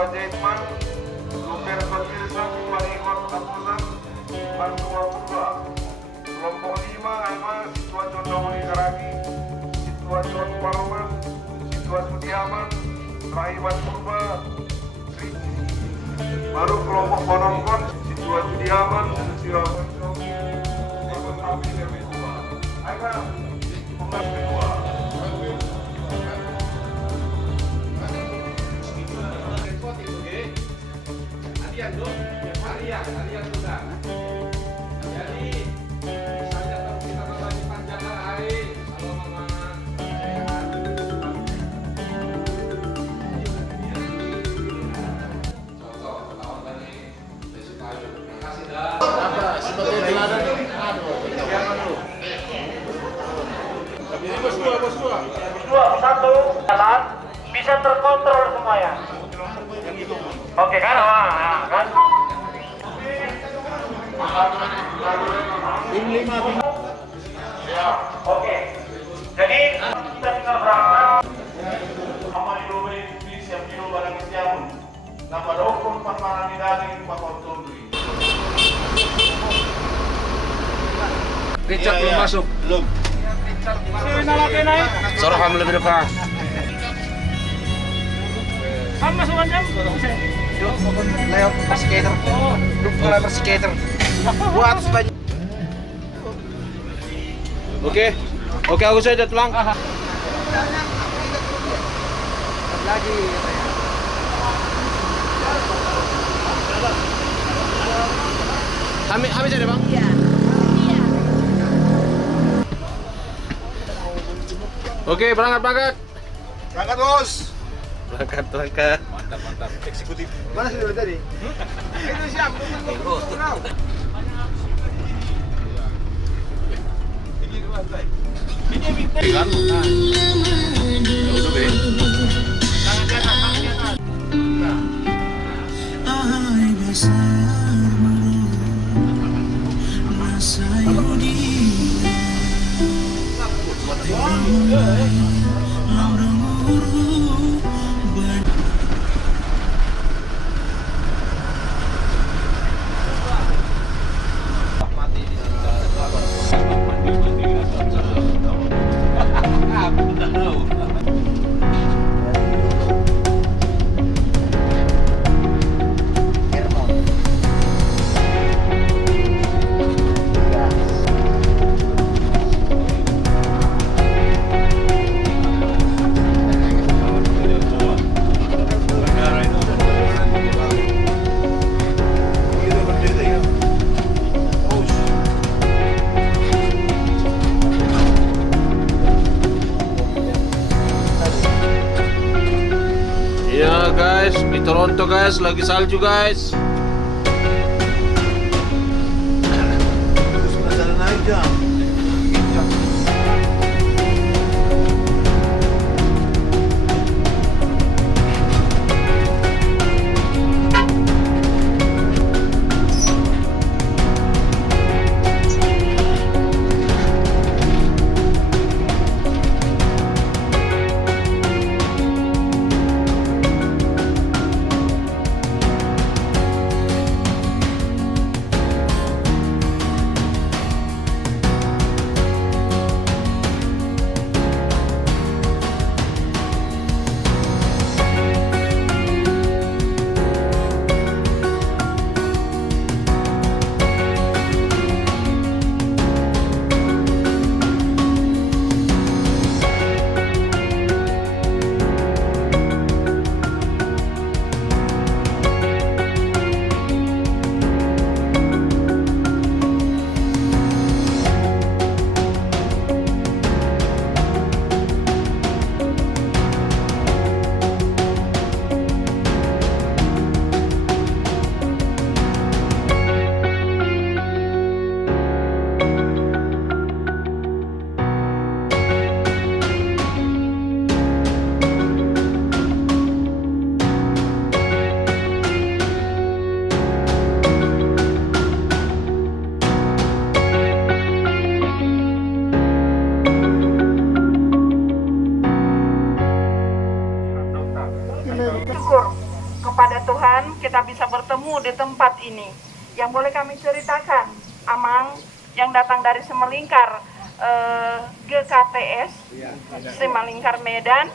Siswa Jaitman, Super Petirsa, Siswa Ikon Kapusan, Bantua Purba. Kelompok 5 Alma, Siswa Condongoni Karagi, Siswa John Parman, Siswa Sudiaman, Rahimat Purba, baru kelompok Bonongkon, Siswa Sudiaman, Siswa ikut tampil yang kedua. Ayo, kelas kedua. Harian sudah. Jadi misalnya kita lagi panjang hari, kalau mama sebagai teladan bos dua satu jalan bisa terkontrol semuanya. Oke kan? Kan? Tim 5 ya, oke. Jadi kita tinggal berangkat. Amal domain di siap dulu barang siap. Nah pada hukum permanen dari pakor tundri. Richard belum masuk. Belum. Soroham lebih depan. Sama semuanya. Leo persikator. Lupa persikator. Buat sebanyak. Oke, aku saja pulang. Lagi. Kami jadi bang. Iya. Oke, berangkat. Berangkat bos. Berangkat. Mantap. Eksekutif. Mana sih dari tadi? Itu siap. Ini dua lantai. Ini bintang. Kan? Ya udah be. Tangan kanan. Ahai besarmu, Nasayudi, Iya guys, di Toronto guys, lagi salju guys. Sudah jalan aja. kepada Tuhan kita bisa bertemu di tempat ini. Yang boleh kami ceritakan, Amang yang datang dari Semelingkar, GKTS Semelingkar Medan,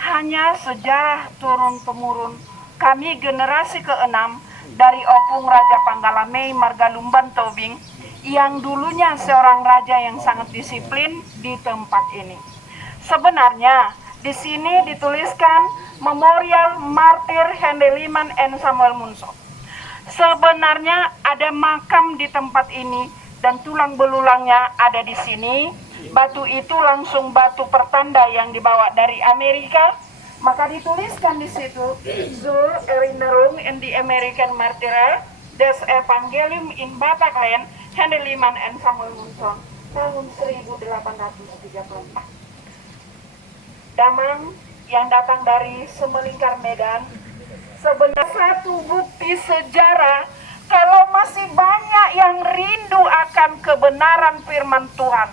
hanya sejarah turun-temurun. Kami generasi ke-6 dari Opung Raja Panggalamei Margalumban Tobing, yang dulunya seorang raja yang sangat disiplin di tempat ini. Sebenarnya di sini dituliskan Memorial Martir Hendeliman and Samuel Munson. Sebenarnya ada makam di tempat ini dan tulang belulangnya ada di sini. Batu itu langsung batu pertanda yang dibawa dari Amerika. Maka dituliskan di situ, Zur Erinnerung in the American Martyr des Evangelium in Bataclan, Hendeliman and Samuel Munson, tahun 1834. Damang yang datang dari Semelingkar Medan, sebenarnya satu bukti sejarah kalau masih banyak yang rindu akan kebenaran firman Tuhan.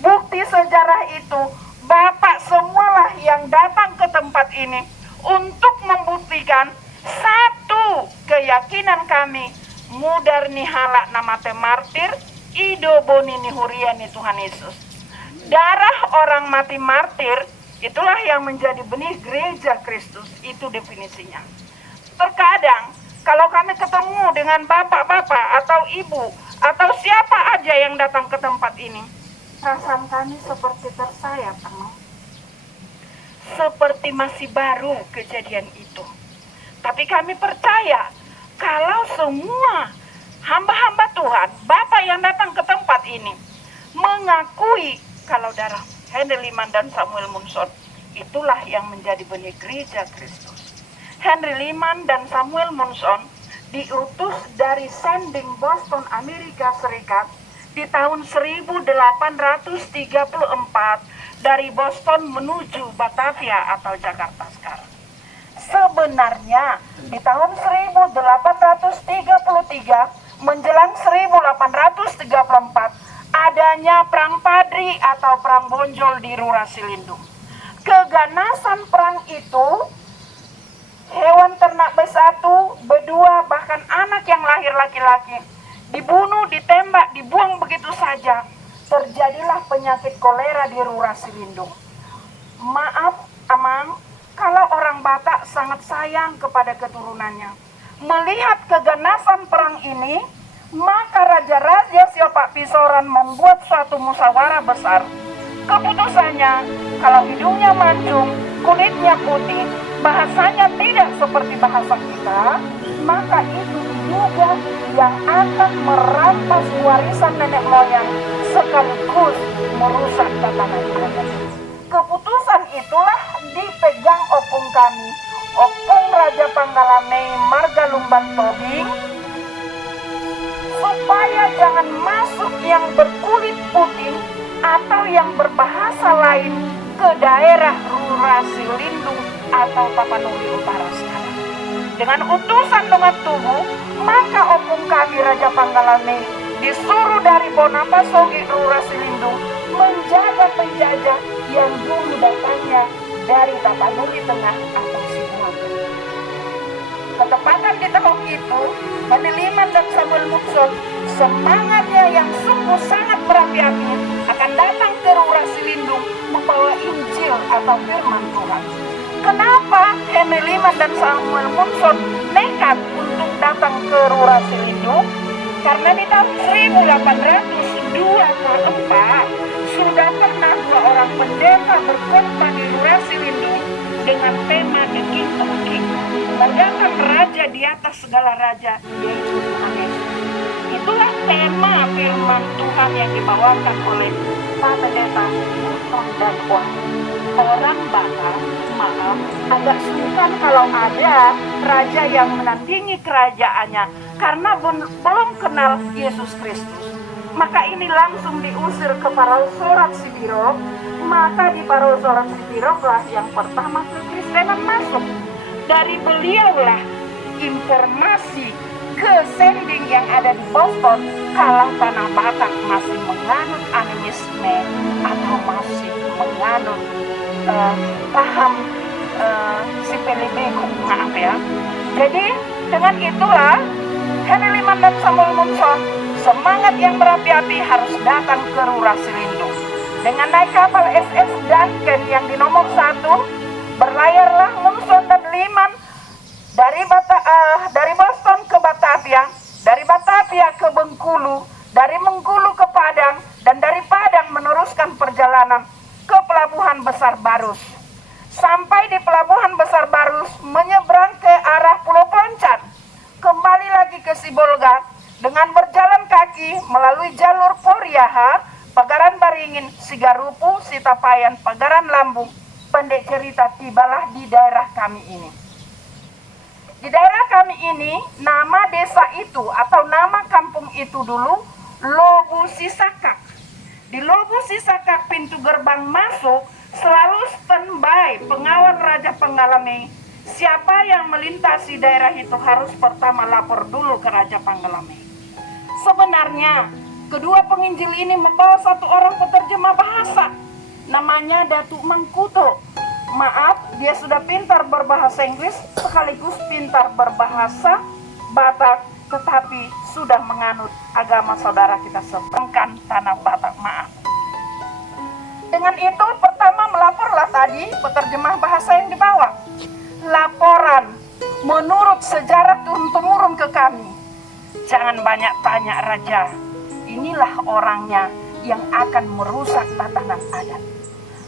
Bukti sejarah itu, Bapak semualah yang datang ke tempat ini untuk membuktikan satu keyakinan kami, mudar nihala namate martir, ido bonini huriani Tuhan Yesus. Darah orang mati martir, itulah yang menjadi benih gereja Kristus, itu definisinya. Terkadang kalau kami ketemu dengan bapak-bapak atau ibu atau siapa aja yang datang ke tempat ini, perasaan kami seperti tersayat, Amang. Seperti masih baru kejadian itu. Tapi kami percaya kalau semua hamba-hamba Tuhan, Bapak yang datang ke tempat ini, mengakui kalau darah Hendeliman dan Samuel Munson itulah yang menjadi benih gereja Kristus. Hendeliman dan Samuel Munson diutus dari Sanding, Boston, Amerika Serikat di tahun 1834 dari Boston menuju Batavia atau Jakarta sekarang. Sebenarnya di tahun 1833 menjelang 1834 adanya perang Padri atau perang Bonjol di Rurasilindung. Keganasan perang itu, hewan ternak bersatu, berdua, bahkan anak yang lahir laki-laki dibunuh, ditembak, dibuang begitu saja. Terjadilah penyakit kolera di Rurasilindung. Maaf, Amang, kalau orang Batak sangat sayang kepada keturunannya. Melihat keganasan perang ini, maka Raja-Raja Siopak Pisoran membuat suatu musyawarah besar. Keputusannya, kalau hidungnya mancung, kulitnya putih, bahasanya tidak seperti bahasa kita, maka itu juga yang akan merampas warisan nenek moyang sekaligus merusak tatanan adat. Keputusan itulah dipegang opung kami, Opung Raja Panggalamei Margalumban Tobing, supaya jangan masuk yang berkulit putih atau yang berbahasa lain ke daerah Rurasilindung atau Tapanuli Utara sekarang. Dengan utusan dengan tubuh, maka opung kami Raja Panggalamei disuruh dari Bonapasogi Rurasilindung menjaga penjajah yang dulu datangnya dari Tapanuli Tengah atau Sidoarjo. Ketepatan di tahun itu, Hendeliman dan Samuel Munson semangatnya yang sungguh sangat berapi-api akan datang ke Rurasilindung membawa Injil atau firman Tuhan. Kenapa Hendeliman dan Samuel Munson nekat untuk datang ke Rurasilindung? Karena di tahun 1824 sudah pernah dua orang pendeta berkhotbah di Rurasilindung dengan tema The King of Kings, mendatang raja di atas segala raja, yaitu Tuhan Yesus. Itulah tema firman Tuhan yang dibawakan oleh Pak Pendeta Munson dan Wah. Orang Batak, maaf, agak sungkan kalau ada raja yang menandingi kerajaannya karena belum kenal Yesus Kristus. Maka ini langsung diusir ke Parosorat Sibirok. Maka di Parosorat Sibiroklah yang pertama kekristenan masuk. Dari beliaulah informasi ke Sanding yang ada di Boston kalau tanah Batak masih menganut animisme atau masih menganut paham si Pelebeku ya. Jadi dengan itulah Henry Liman dan Samuel Munson semangat yang berapi-api harus datang ke Rura Silindo. Dengan naik kapal SS Duncan yang di nomor 1, berlayarlah Munson dan Liman dari Boston ke Batavia, dari Batavia ke Bengkulu, dari Bengkulu ke Padang, dan dari Padang meneruskan perjalanan ke Pelabuhan Besar Barus. Sampai di Pelabuhan Besar Barus, menyeberang ke arah Pulau Poncan, kembali lagi ke Sibolga dengan berjalan kaki melalui jalur Poriaha, Pagaran Baringin, Sigarupu, Sitapayan, Pagaran Lambung. Pendek cerita, tibalah di daerah kami ini. Di daerah kami ini, nama desa itu atau nama kampung itu dulu Lobu Sisakak. Di Lobu Sisakak, pintu gerbang masuk selalu standby pengawal Raja Panggalame. Siapa yang melintasi daerah itu harus pertama lapor dulu ke Raja Panggalame. Sebenarnya kedua penginjil ini membawa satu orang penerjemah bahasa, namanya Datuk Mangkuto. Maaf, dia sudah pintar berbahasa Inggris sekaligus pintar berbahasa Batak, tetapi sudah menganut agama saudara kita sebangkan tanah Batak. Maaf. Dengan itu pertama melaporlah tadi penerjemah bahasa yang dibawa. Laporan menurut sejarah turun-temurun ke kami. Jangan banyak tanya Raja, inilah orangnya yang akan merusak tatanan adat.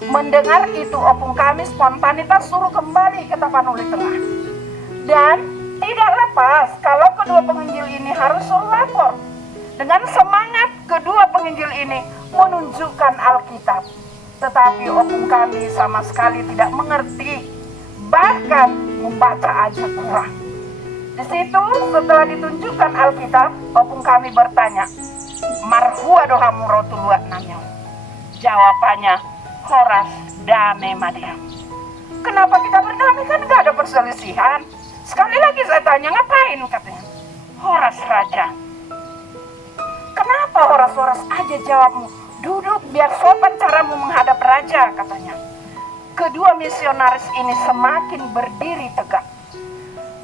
Mendengar itu opung kami spontanitas suruh kembali ke Tapanuli Tengah. Dan tidak lepas kalau kedua penginjil ini harus suruh lapor. Dengan semangat kedua penginjil ini menunjukkan Alkitab. Tetapi opung kami sama sekali tidak mengerti, bahkan membaca aja kurang. Di situ setelah ditunjukkan Alkitab, opung kami bertanya, marhua dohamu rotuluat namanya. Jawabannya, Horas damai madiam. Kenapa kita berdamai? Kan gak ada perselisihan. Sekali lagi saya tanya, ngapain katanya? Horas Raja. Kenapa horas-horas aja jawabmu? Duduk biar sopan caramu menghadap Raja katanya. Kedua misionaris ini semakin berdiri tegak.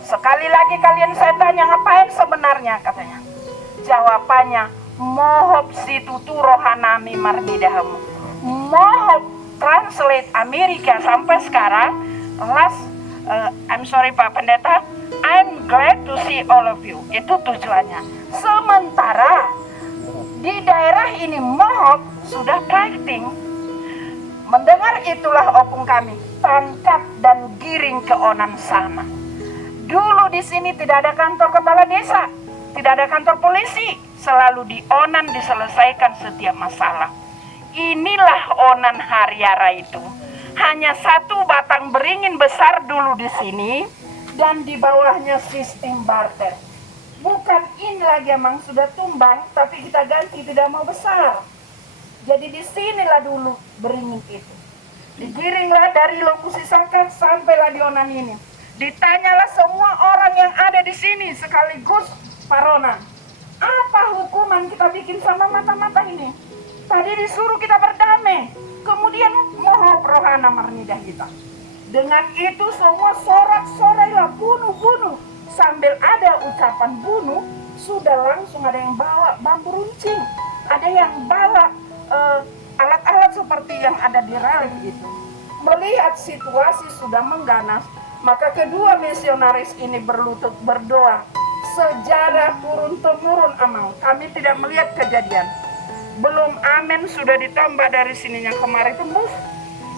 Sekali lagi kalian saya tanya, ngapain sebenarnya katanya? Jawabannya, mohop situ turohanami marmidahamu. Mohop translate Amerika sampai sekarang. I'm sorry Pak Pendeta, I'm glad to see all of you. Itu tujuannya. Sementara di daerah ini mohop sudah fighting. Mendengar itulah opung kami tangkap dan giring ke Onan sana. Dulu di sini tidak ada kantor kepala desa, tidak ada kantor polisi. Selalu di Onan diselesaikan setiap masalah. Inilah Onan Hariara itu. Hanya satu batang beringin besar dulu di sini dan di bawahnya sistem barter. Bukan ini lagi emang sudah tumbang, tapi kita ganti tidak mau besar. Jadi di sinilah dulu beringin itu. Digiringlah dari Lobu Sisakak sampailah di Onan ini. Ditanyalah semua orang yang ada di sini sekaligus Paronan. Apa hukuman kita bikin sama mata-mata ini? Tadi disuruh kita berdamai, kemudian mohon rohana marnidah kita. Dengan itu semua sorak-sorailah bunuh-bunuh. Sambil ada ucapan bunuh, sudah langsung ada yang bawa bambu runcing. Ada yang bawa alat-alat seperti yang ada di relief itu. Melihat situasi sudah mengganas, maka kedua misionaris ini berlutut berdoa. Sejarah turun-temurun amal. Kami tidak melihat kejadian. Belum amin sudah ditambah dari sininya kemari tembus.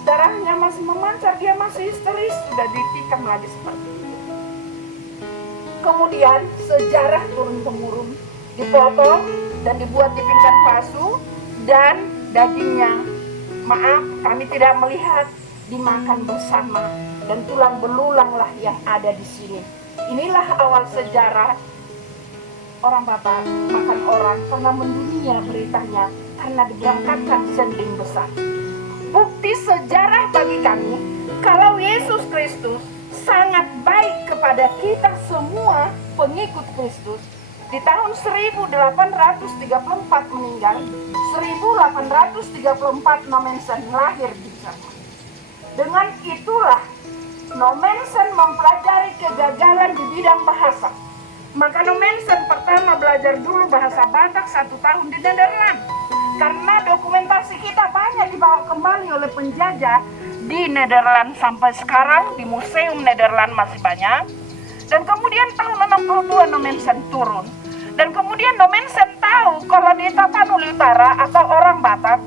Darahnya masih memancar, dia masih histeris, sudah ditikam lagi seperti itu. Kemudian sejarah turun-temurun dipotong dan dibuat di pinggan palsu dan dagingnya, maaf kami tidak melihat, dimakan bersama dan tulang belulanglah yang ada di sini. Inilah awal sejarah. Orang Batak makan orang karena mendunia beritanya, karena diberangkatkan sending besar. Bukti sejarah bagi kami kalau Yesus Kristus sangat baik kepada kita semua pengikut Kristus. Di tahun 1834 meninggal, 1834 Nommensen lahir di sana. Dengan itulah Nomensen mempelajari kegagalan di bidang bahasa. Maka Nomensen pertama belajar dulu bahasa Batak 1 tahun di Nederland. Karena dokumentasi kita banyak dibawa kembali oleh penjajah di Nederland sampai sekarang, di Museum Nederland masih banyak. Dan kemudian tahun 62 Nomensen turun. Dan kemudian Nomensen tahu kalau di Tapanuli Utara atau orang Batak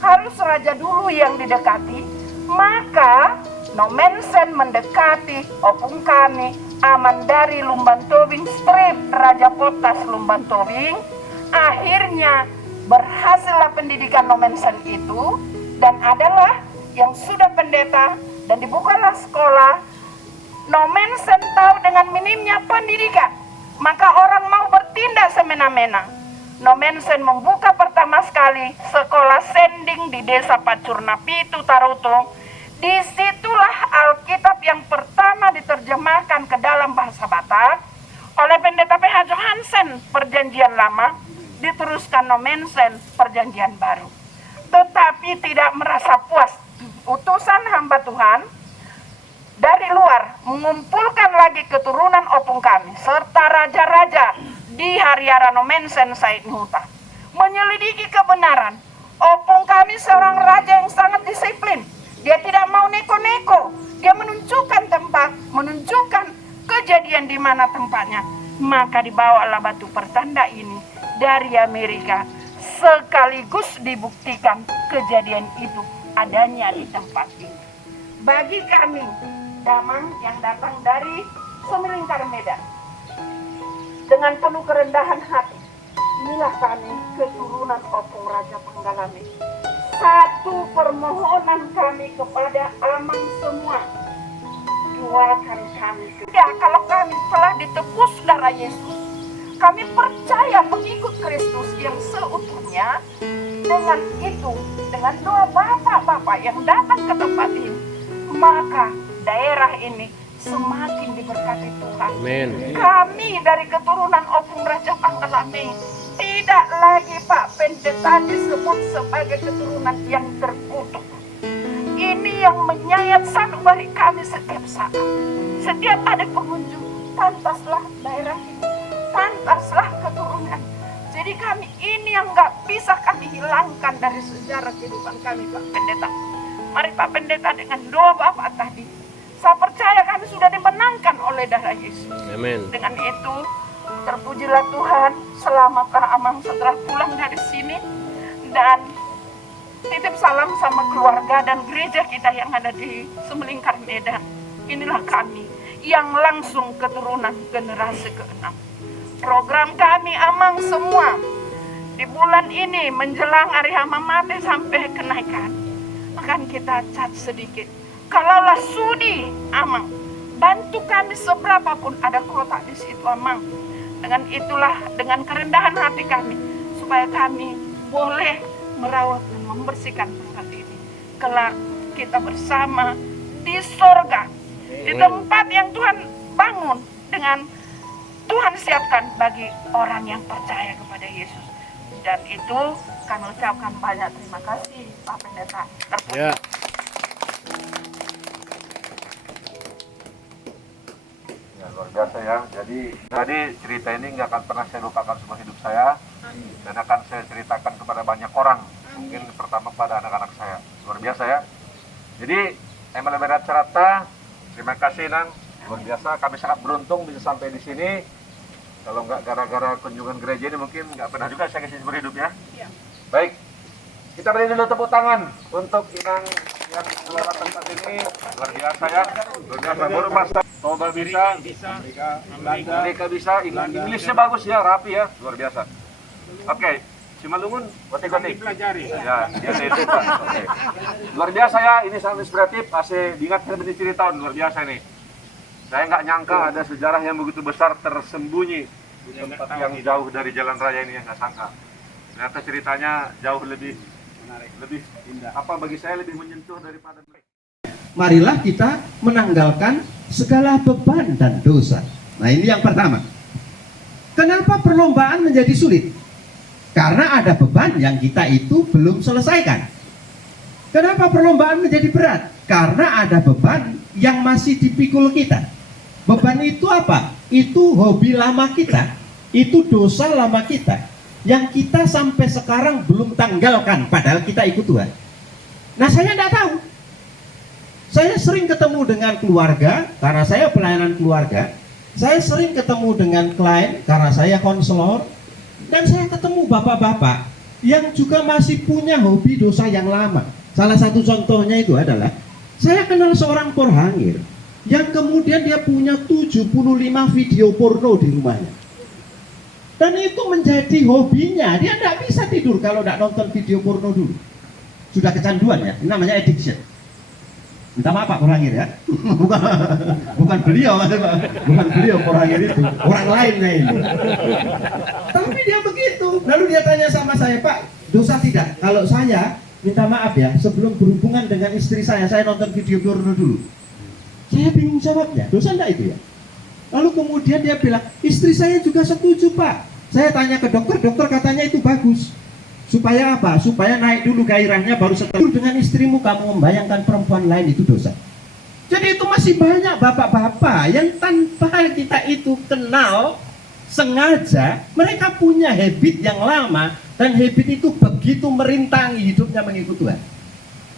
harus raja dulu yang didekati. Maka Nomensen mendekati Opung Kami, aman dari Lumbantobing strip Raja Potas Lumbantobing. Akhirnya berhasillah pendidikan Nomensen itu dan adalah yang sudah pendeta dan dibukalah sekolah. Nomensen tahu dengan minimnya pendidikan, maka orang mau bertindak semena-mena. Nomensen membuka pertama sekali sekolah sending di desa Pacurnapitu, Tarutung. Disitulah Alkitab yang pertama diterjemahkan ke dalam bahasa Batak oleh pendeta PH Johansen Perjanjian Lama, diteruskan Nomensen Perjanjian Baru. Tetapi tidak merasa puas, utusan hamba Tuhan dari luar mengumpulkan lagi keturunan Opung Kami serta raja-raja di Hariara Nomensen Said Nuhuta, menyelidiki kebenaran. Opung Kami seorang raja yang sangat disiplin. Dia tidak mau neko-neko. Dia menunjukkan tempat, menunjukkan kejadian di mana tempatnya. Maka dibawalah batu pertanda ini dari Amerika, sekaligus dibuktikan kejadian itu adanya di tempat ini. Bagi kami Damang yang datang dari Semilingkar Medan, dengan penuh kerendahan hati, inilah kami keturunan Opung Raja Panggalame. Satu permohonan kami kepada Amang semua, doakan kami. Ya, kalau kami telah ditebus darah Yesus, kami percaya mengikut Kristus yang seutuhnya. Dengan itu, dengan doa bapak-bapak yang datang ke tempat ini, maka daerah ini semakin diberkati Tuhan. Amin. Kami dari keturunan Opung Raja Panggalame tidak lagi Pak Pendeta disebut sebagai keturunan yang terkutuk. Ini yang menyayat sanubari kami setiap saat. Setiap ada pengunjung, pantaslah daerah ini, pantaslah keturunan. Jadi kami ini yang gak bisa kami hilangkan dari sejarah kehidupan kami Pak Pendeta. Mari Pak Pendeta dengan doa Bapak tadi, saya percaya kami sudah dimenangkan oleh darah Yesus. Amin. Dengan itu terpujilah Tuhan, selamatlah Amang setelah pulang dari sini. Dan titip salam sama keluarga dan gereja kita yang ada di Semilingkar Medan. Inilah kami yang langsung keturunan generasi ke-6. Program kami Amang semua di bulan ini menjelang hari Hama Mati sampai kenaikan akan kita cat sedikit. Kalaulah sudi Amang, bantu kami seberapapun ada kotak di situ Amang. Dengan itulah, dengan kerendahan hati kami, supaya kami boleh merawat dan membersihkan tempat ini. Kelak kita bersama di sorga, di tempat yang Tuhan bangun dengan Tuhan siapkan bagi orang yang percaya kepada Yesus. Dan itu kami ucapkan banyak terima kasih Pak Pendeta. Terpuji. Ya. Ya, luar biasa ya. Jadi tadi cerita ini nggak akan pernah saya lupakan seumur hidup saya. Dan akan saya ceritakan kepada banyak orang. Mungkin pertama pada anak-anak saya. Luar biasa ya. Jadi Emel Berat Cerata, terima kasih Nang. Luar biasa. Kami sangat beruntung bisa sampai di sini. Kalau nggak gara-gara kunjungan gereja ini mungkin nggak pernah juga saya kasih seumur hidup ya. Baik. Kita beri dulu tepuk tangan untuk Inang yang melewat tempat ini. Luar biasa ya. Luar biasa. Baru Mas Toba bisa. Mereka bisa. Inggrisnya bagus ya, rapi ya. Luar biasa. Oke. Simalungun, gotik-gotik. Ya, biasa itu Pak. Oke. Luar biasa ya. Ini sangat inspiratif. Asli diingat saya cerita luar biasa ini. Saya nggak nyangka ada sejarah yang begitu besar tersembunyi di tempat yang jauh dari jalan raya ini, yang nggak sangka. Ternyata ceritanya jauh lebih menarik, lebih indah. Apa bagi saya lebih menyentuh daripada. Marilah kita menanggalkan segala beban dan dosa. Nah ini yang pertama. Kenapa perlombaan menjadi sulit? Karena ada beban yang kita itu belum selesaikan. Kenapa perlombaan menjadi berat? Karena ada beban yang masih dipikul kita. Beban itu apa? Itu hobi lama kita, itu dosa lama kita, yang kita sampai sekarang belum tanggalkan, padahal kita ikut Tuhan. Nah, saya tidak tahu. Saya sering ketemu dengan keluarga, karena saya pelayanan keluarga. Saya sering ketemu dengan klien, karena saya konselor. Dan saya ketemu bapak-bapak yang juga masih punya hobi dosa yang lama. Salah satu contohnya itu adalah, saya kenal seorang porhangir yang kemudian dia punya 75 video porno di rumahnya. Dan itu menjadi hobinya. Dia tidak bisa tidur kalau tidak nonton video porno dulu. Sudah kecanduan ya, ini namanya addiction. Minta maaf Pak porhangir ya. bukan beliau, bukan beliau porhangir itu, orang lainnya ini. Tapi dia begitu. Lalu dia tanya sama saya, Pak, dosa tidak kalau saya minta maaf ya, sebelum berhubungan dengan istri saya nonton video porno dulu? Saya bingung jawabnya, dosa enggak itu ya? Lalu kemudian dia bilang, istri saya juga setuju Pak. Saya tanya ke dokter, dokter katanya itu bagus. Supaya apa? Supaya naik dulu gairahnya, baru setelah dengan istrimu kamu membayangkan perempuan lain, itu dosa. Jadi itu masih banyak bapak-bapak yang tanpa kita itu kenal, sengaja mereka punya habit yang lama. Dan habit itu begitu merintangi hidupnya mengikut Tuhan.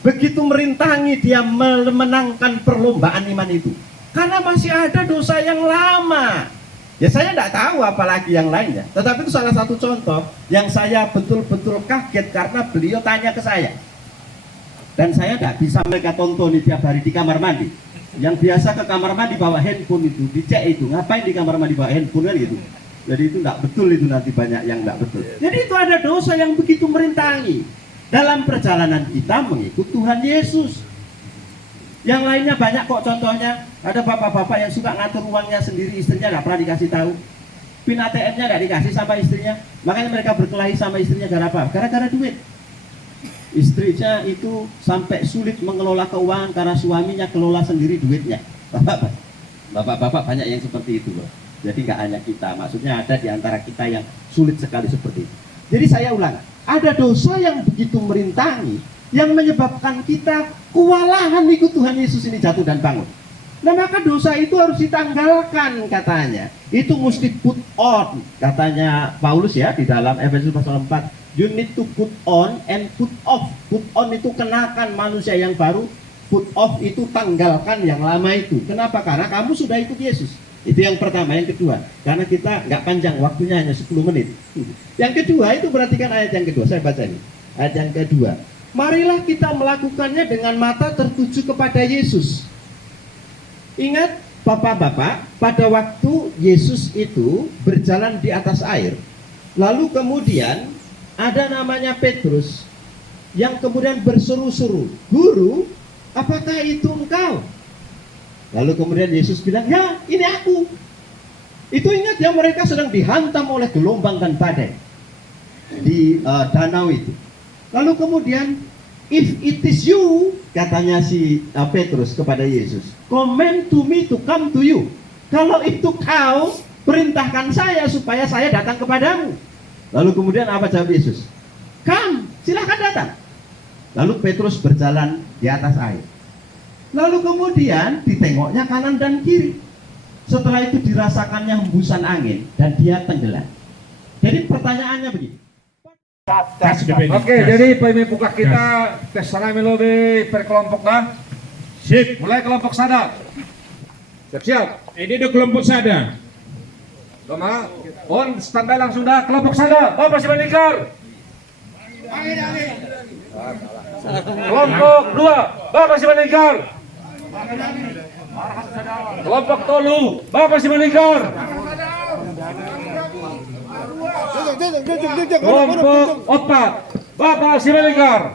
Begitu merintangi dia memenangkan perlombaan iman itu. Karena masih ada dosa yang lama. Ya saya tidak tahu apalagi yang lainnya. Tetapi itu salah satu contoh yang saya betul-betul kaget karena beliau tanya ke saya. Dan saya tidak bisa mereka tonton tiap hari di kamar mandi. Yang biasa ke kamar mandi bawa handphone itu, dicek itu. Ngapain di kamar mandi bawa handphone kan gitu. Jadi itu tidak betul, itu nanti banyak yang tidak betul. Jadi itu ada dosa yang begitu merintangi dalam perjalanan kita mengikut Tuhan Yesus. Yang lainnya banyak kok contohnya. Ada bapak-bapak yang suka ngatur uangnya sendiri, istrinya nggak pernah dikasih tahu. PIN ATM-nya nggak dikasih sama istrinya. Makanya mereka berkelahi sama istrinya gara apa? Gara-gara duit. Istrinya itu sampai sulit mengelola keuangan karena suaminya kelola sendiri duitnya. Bapak-bapak banyak yang seperti itu loh. Jadi nggak hanya kita, maksudnya ada di antara kita yang sulit sekali seperti itu. Jadi saya ulang, ada dosa yang begitu merintangi, yang menyebabkan kita kewalahan ikut Tuhan Yesus ini jatuh dan bangun. Nah maka dosa itu harus ditanggalkan katanya. Itu mesti put on, katanya Paulus ya di dalam Efesus pasal 4. You need to put on and put off. Put on itu kenakan manusia yang baru, put off itu tanggalkan yang lama itu. Kenapa? Karena kamu sudah ikut Yesus. Itu yang pertama. Yang kedua, karena kita nggak panjang, waktunya hanya 10 menit. Yang kedua, itu perhatikan ayat yang kedua, saya baca ini. Ayat yang kedua, marilah kita melakukannya dengan mata tertuju kepada Yesus. Ingat bapak-bapak, pada waktu Yesus itu berjalan di atas air, lalu kemudian ada namanya Petrus yang kemudian berseru-seru, Guru, apakah itu engkau? Lalu kemudian Yesus bilang, ya ini aku. Itu ingat ya, mereka sedang dihantam oleh gelombang dan badai di danau itu. Lalu kemudian, if it is you, katanya si Petrus kepada Yesus, command to me to come to you. Kalau itu kau, perintahkan saya supaya saya datang kepadamu. Lalu kemudian apa jawab Yesus? Come, silahkan datang. Lalu Petrus berjalan di atas air. Lalu kemudian ditengoknya kanan dan kiri. Setelah itu dirasakannya hembusan angin dan dia tenggelam. Jadi pertanyaannya begini. Oke, jadi pemimpin kita terserah melobi per kelompok dah. Sip. Mulai kelompok sada. Siap-siap. Ini udah kelompok sada. Lama. On standby langsung dah kelompok sada. Bapak Simaningkar. Kelompok 2, Bapak Simaningkar. Kelompok Tolu, Bapak Simaningkar. Kelompok 4, Bapak Simaningkar.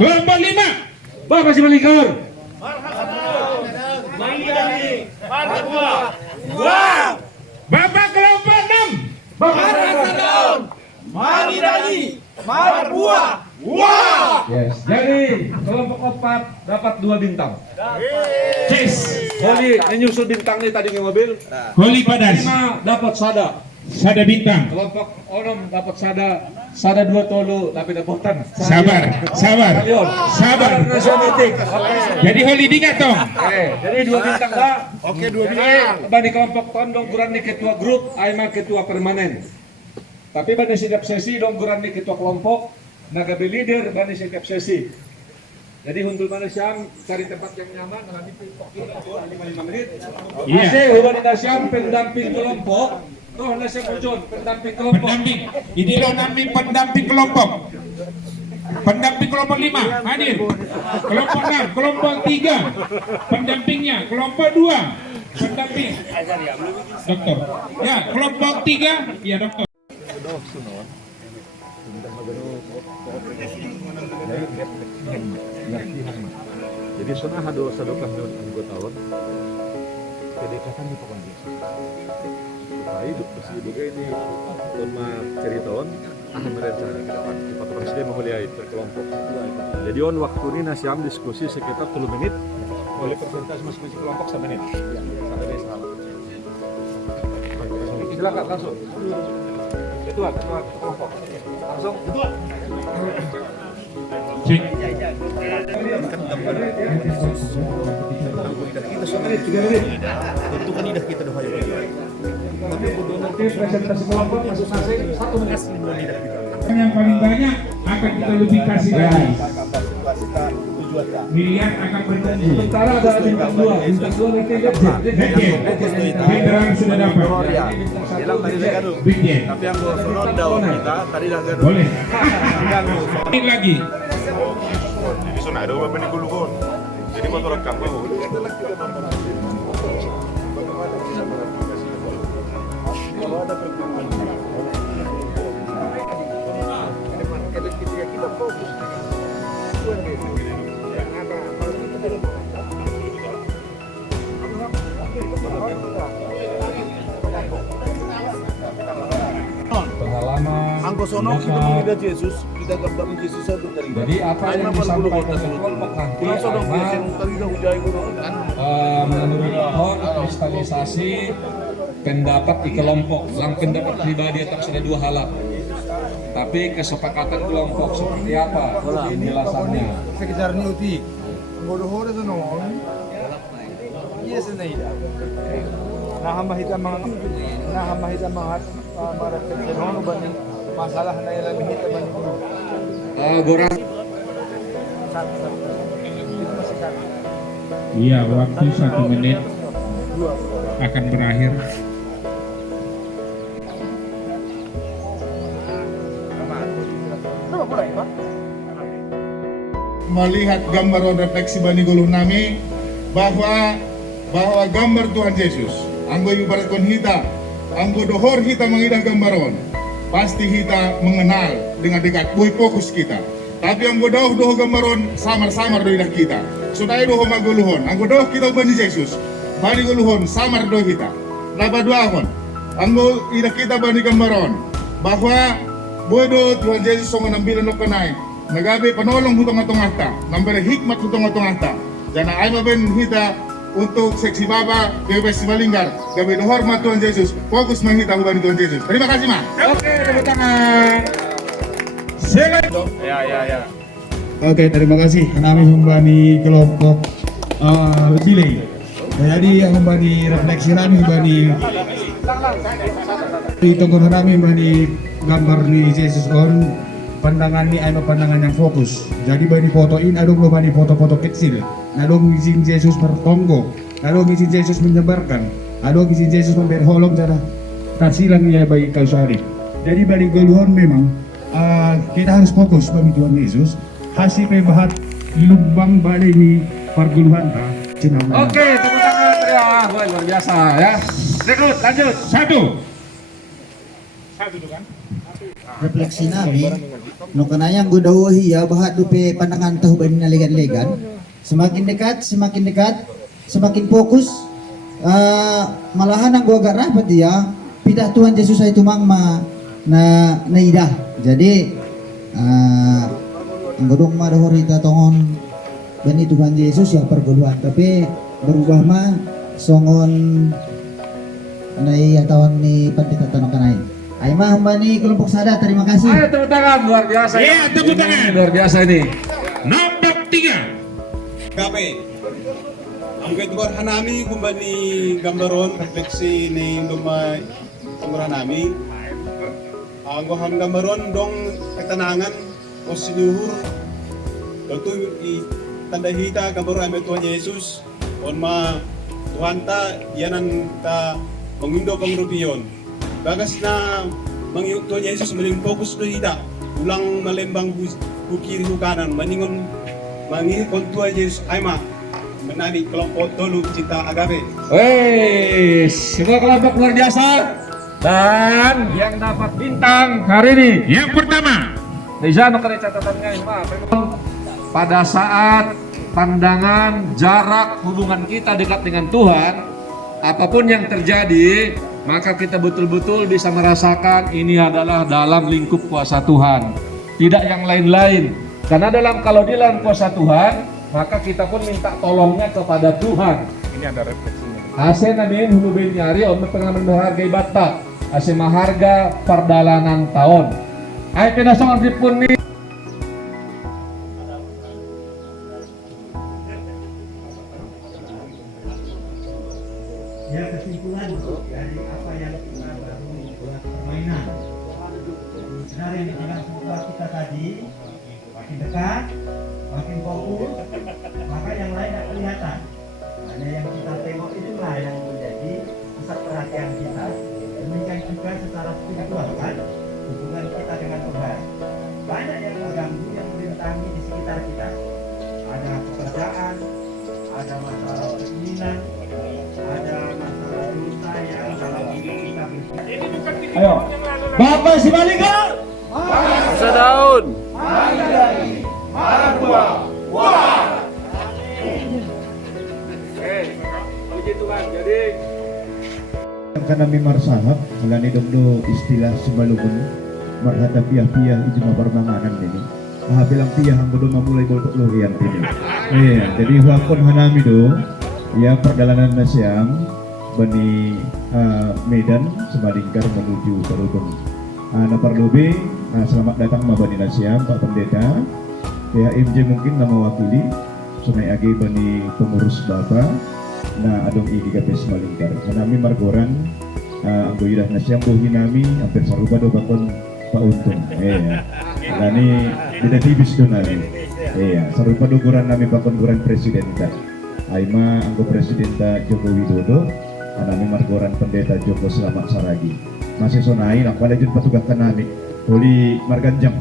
Kelompok 5. Bapak Simaningkar. Bapak kelompok 6. Bapak Simaningkar. Yes. Jadi kelompok 4 dapat 2 bintang. Cis. Holi menyusul bintang nih tadi ke mobil. Holy Padas. 5 dapat sada. Sada bintang. Kelompok 6 dapat sada Sada dua tolu tapi dapotan. Sabar. Sabar. Nasionetik. Jadi holi dingat dong. Jadi 2 bintang lah. Oke, 2 bintang. Bani kelompok ton dong kurang di ketua grup, Aima ketua permanen. Tapi bani setiap sesi dong kurang di ketua kelompok, Nagabe leader bani setiap sesi. Jadi untuk mana Syam cari tempat yang nyaman, nanti 5 menit. Iya. Masih hubungan Syam pendamping kelompok. Tuh nasi Pujon, pendamping kelompok. Pendamping. Ini lo nami pendamping kelompok. Pendamping kelompok 5 hadir. Kelompok 6, kelompok 3 pendampingnya, kelompok 2 pendamping. Dokter. Ya, kelompok 3 ya dokter. Jadi sunah hado sadokah dengan anggotawan kedekatan di pokoknya. Supaya hidup bersih ini lama ceritaon akan merencana ke depan. Pak Presiden memuliai terkelompok. Jadi on waktu ini Nasyam diskusi sekitar 10 menit oleh persentase masing-masing kelompok 1 menit. Silakan langsung. Ketua kelompok. Langsung. Ketua. Cik. Tentukan lidah kita doa ya. Nanti presentasi kelompok masing-masing 1 menit. Yang paling banyak akan kita lebih kasih guys. Miliar akan bertemu. Sementara ada bintang 2 nanti Veteran sudah dapat. Bikin. Tapi yang ronda kita tadi dah gaduh. Boleh. Ini lagi. Jadi sunah ada apa nih gulungan. Jadi foto rekam dulu. Kalau ada pertemuan kita fokus. pengalaman. Angko sono kita mengidah Yesus, kita gambar Yesus satu tadi. Jadi apa yang disampaikan kelompok nanti menurut pohon kristalisasi pendapat di kelompok. Lang pendapat pribadi tetap sudah 2 halap. Tapi kesepakatan kelompok seperti apa penjelasannya? Sekitar niuti. Bodoh-bodoh sono. Yes na ida. Nahamahita mga marapetron ba ni masalah na ilang hita ba ni Gorang. Iya, waktu 1 menit akan berakhir. Melihat gambar refleksi Bani Guluh Nami bahwa gambar Tuhan Yesus anggo ibaratkan kita anggo dohor kita mengidah gambaron pasti kita mengenal dengan dekat boy fokus kita tapi anggo doh gambaron samar-samar do idah kita sudah doh maguluhon anggo doh kita Bani Yesus Bani Guluhon samar do kita laba duahon anggo idah kita Bani gambaron bahwa boy do Tuhan Yesus songo nambilan lo kanay nagabi panolong hutong-hutong hata nambere hikmat hutong-hutong hata jana ay maben hita untuk seksi baba bebas Malinggar gabi hormat Tuhan Yesus fokus menghita hubungan Tuhan Yesus. Terima kasih Ma. Oke, tepuk tangan. Silakan. Ya. Oke, terima kasih. Kami humbani kelompok delay. Jadi humbani refleksi kami humbani itu kono kami humbani gambar ni Yesus on pandangan ni ano pandangan yang fokus. Jadi bani fotoin ada belum bani foto-foto kecil. Lalu izin Yesus bertonggo, lalu izin Yesus menyebarkan, lalu izin Yesus memberi holong cara kasilang ya bagi kau syarif. Jadi bagi Guluhon memang kita harus fokus bagi Tuhan Yesus. Hasil pebahat lubang balik ini perguluhan Oke, tepuk tangan ya. Luar biasa ya. Rekrut, lanjut. 1 kan? Refleksi nami no kanayang gudawahi ya bahat dupe pandangan tahu bani nalegan-legan semakin dekat semakin fokus malahan ang gua agak rapat ya pidah Tuhan Yesus itu mang na idah jadi ang gudong madahorita tongon bani Tuhan Yesus ya perguluhan tapi berubah songon na iyatawan ni pandita tanong kanay Aimah Hambani kelompok Sada, terima kasih. Ayo tepuk tangan, luar biasa. Iya, tepuk tangan. Luar biasa ini. Nomor 3. Gape. Ang gawin hanami kumbani gambaron refleksi ni Indoma Tungguran nami. Ang goham gambaron dong ketenangan o sinuhur. Tentu i tanda hita gambaron ay Tuhan Yesus. On ma Tuhan ta yanan ta mengindo pangrupiyon. Bagas na Tuhan Yesus maling fokus do hita. Ulang malembang bukiri hukanan maningon mangi kontua Yesus Aimah menani kelompok dulu cinta agape. Wih, semua kelompok luar biasa. Dan yang dapat bintang hari ini Yang pertama, Deja nuker catatannya pada saat pandangan jarak hubungan kita dekat dengan Tuhan, apapun yang terjadi, maka kita betul-betul bisa merasakan ini adalah dalam lingkup kuasa Tuhan, tidak yang lain-lain. Karena kalau di dalam kuasa Tuhan, maka kita pun minta tolongnya kepada Tuhan. Ini ada refleksinya. Ase namin hulubin nyari untuk pengalaman menghargai batak. Ase maharga perdalanan tahun. Ay pinasong pun nih. Ya, kesimpulan dari apa yang kita baru buat permainan. Sebenarnya yang dibilang semua kita tadi makin dekat, makin fokus, maka yang lain tidak kelihatan. Hanya yang kita tengok itulah yang menjadi pusat perhatian kita. Demikian juga secara spiritual kan, hubungan kita dengan Tuhan. Banyak yang mengganggu, yang merintangi di sekitar kita. Ada pekerjaan, ada masalah keinginan, ada masalah dosa yang dalam diri kita. Ayo, Bapak Simalingga. Sedaun. Puji Tuhan. Jadi Karena memang sahab, melani domdo istilah sebalubun marhata piyah-piyah ijma permanganan ini. Bilang piyah ang bodo mamulai boltok lurian ini. Iya, jadi huakon hanami do, ya perjalanan nasyam bani Medan Semalingkar menuju Tarubeng. Naparlobe, selamat datang mabani nasyam Pak Pendeta. PHMJ mungkin nama wakili, sunai agi bani pengurus Bapak. Nah, adong ini gape Semalingkar. Nami margoran, anggo idah nasyam bohi nami, hampir sarupa do bakon Pak Untung. Nah ini tidak tibis do nami. Sarupa do goran nami bakon goran presiden kita. Aima anggo presiden ta Joko Widodo, nami margoran pendeta Joko Selamat Saragi. Masih sonai, nak pada jun petugas nami. Holi marganjang.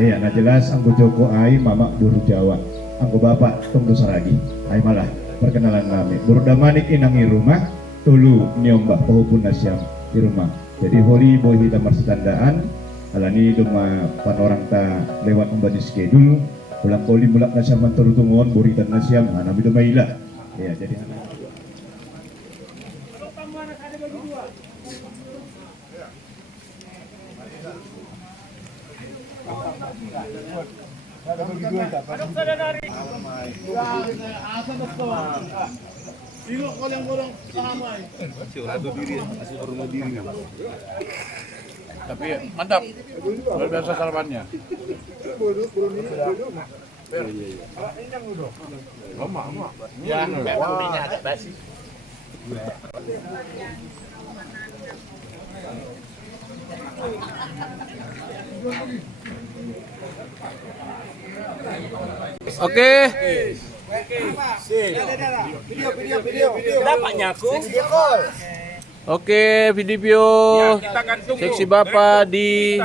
Nah jelas anggo Joko ai mamak buru Jawa. Anggo bapak Tunggu Saragi. Ai malah perkenalan kami. Burdamanik inangi rumah, tulu niombah pahupun nasyam di rumah. Jadi holi boy kita marsitandaan, alani duma panorang ta lewat membani schedule, ulang koli mulak nasyam manturutungon, buritan nasyam, nami duma ila. Ya jadi Tapi mantap, luar biasa sarapannya. Oke. Oke, video seksi Bapak di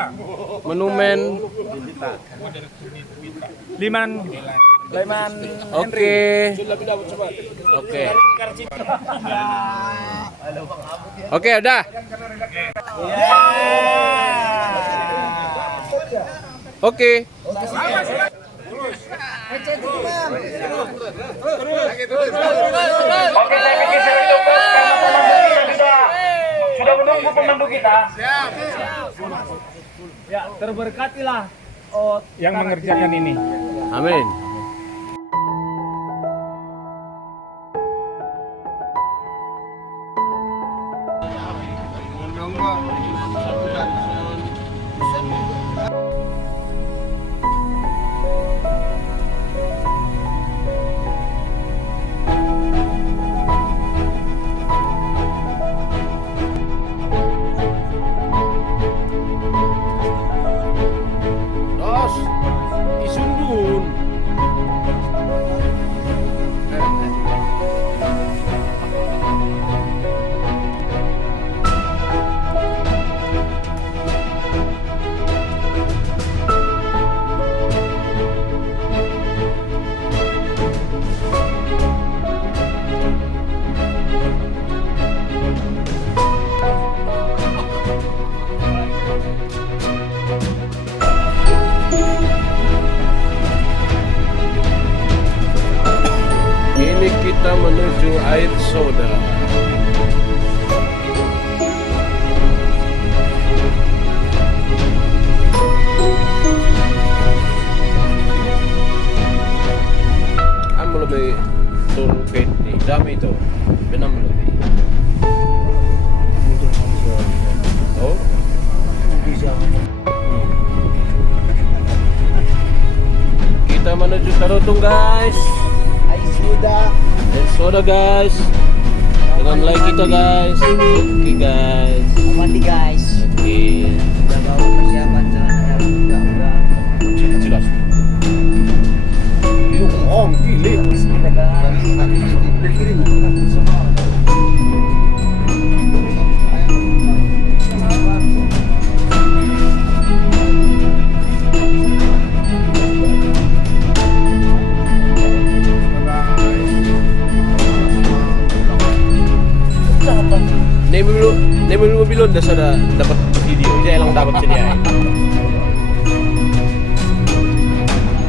Monumen Liman. Oke. Oke, udah. Oke. Oke, saya pikir sudah cukup karena pemandu sudah menunggu pemandu kita. Ya, terberkatilah yang mengerjakan ini. Amin. Mudah-mudahan Dos, Isundun. Ini kita menuju air soda. Kamu lebih turun peti, dami itu, benam lebih. Oh, kita menuju Tarutung guys. Air soda guys. Dengan like kita guys. Oke guys. Mati guys. Oke. Udah bawa persiapan celana. Jelas. Om pilih. Nemi mobil udah sudah dapat video, dia elang dapat ceria.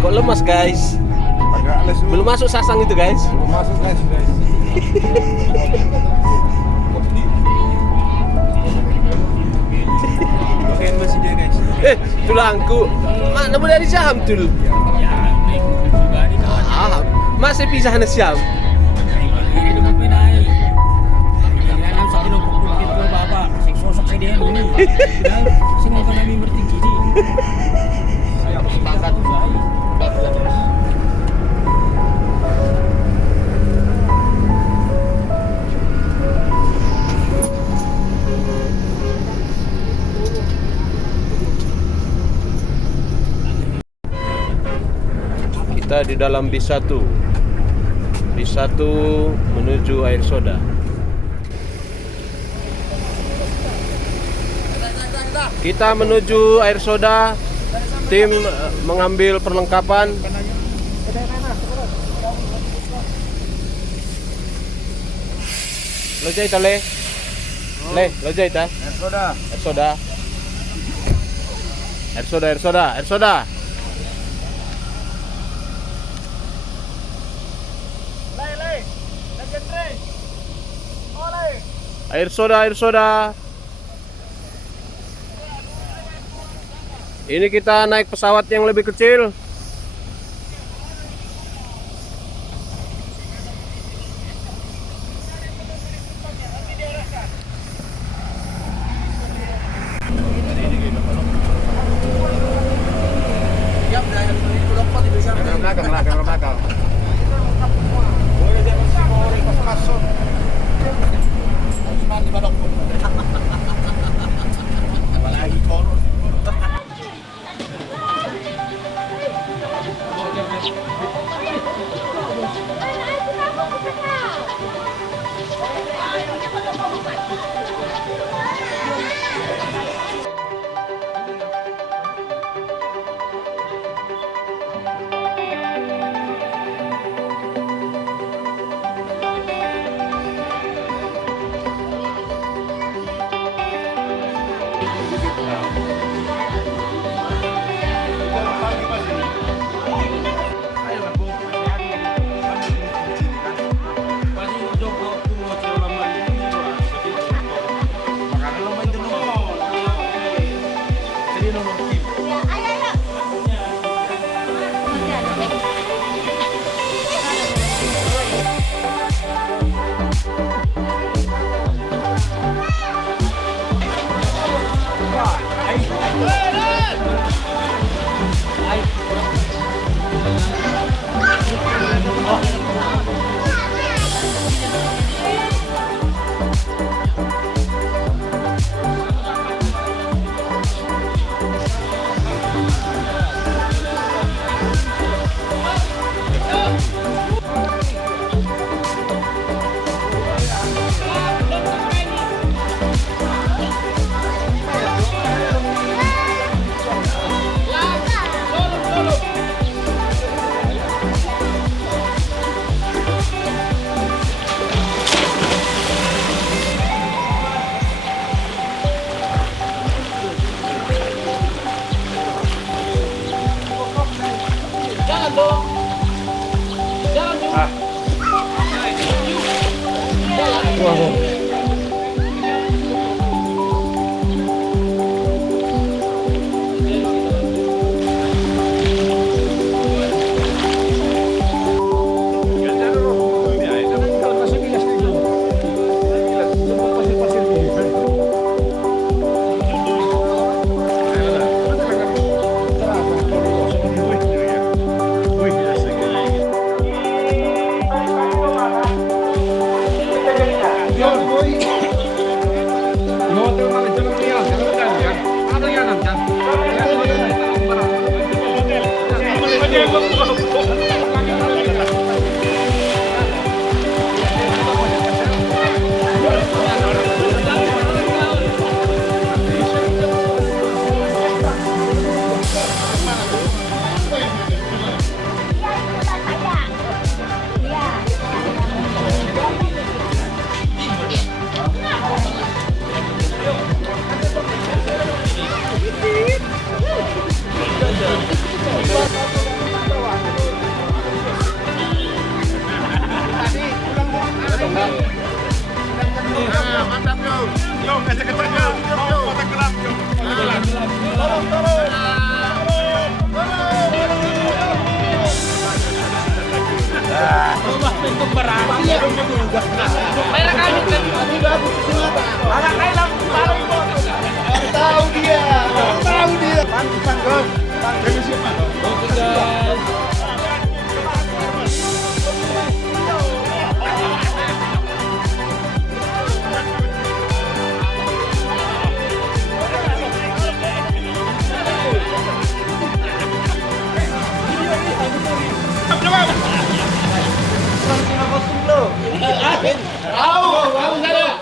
Kok lemas guys? Belum masuk sasang itu guys? Belum masuk guys. Masih dia guys. Tulangku. Mana mau dari Syam tul? Masih pisah na Syam. Kita di dalam bis 1 menuju air soda. Kita menuju air soda. Tim mengambil perlengkapan. Lo jahit le? Le, lo jahit ah? Air soda. Air soda. Air soda, air soda, air soda. Air soda, air soda. Ini kita naik pesawat yang lebih kecil.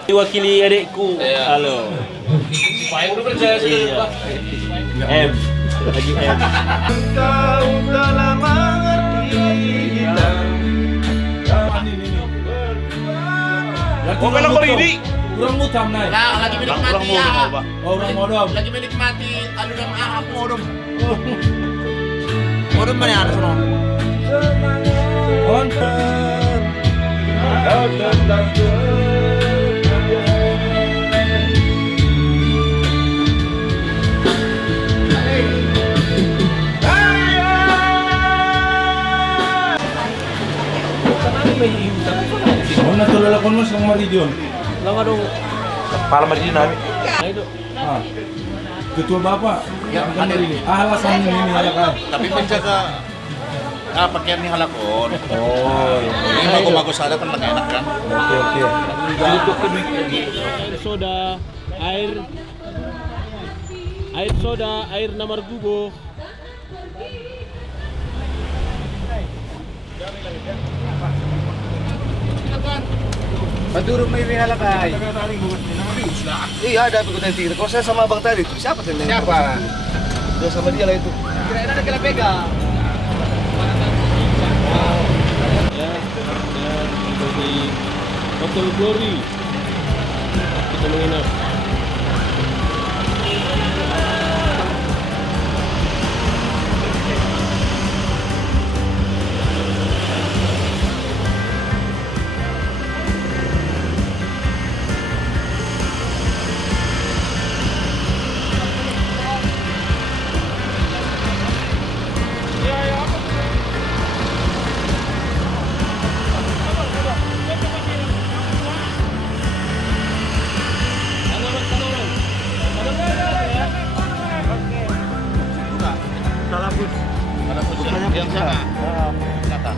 Diwakili adikku. Halo. Supaya udah percaya sudah. M. Lagi M. Kau telah mengerti kita. Oh, kalau kau ini kurang mutam naik. Lah, lagi menikmati ya. Orang modom. Lagi menikmati alunan ahap modom. Modom mana ada sono? On. Mana tu lalakon mo sa Marijon? Lama dong. Para Marijon namin. Ayo. Ah. Ketua Bapak yang kan ini. Alasan ini halakay. Tapi penjaga pakaian ni halakon. Oh. Ini bagus-bagus ada kan enak kan? Oke. Air soda, air soda, air namar gubo. Padurog may halakay. Iya ada pengikutan tigre. Kalau saya sama abang tadi itu siapa tadi? Siapa? Udah sama dia lah itu. Kira-kira ada kena pegang. Di Hotel Glory kita menginap. Yang sana. Kata.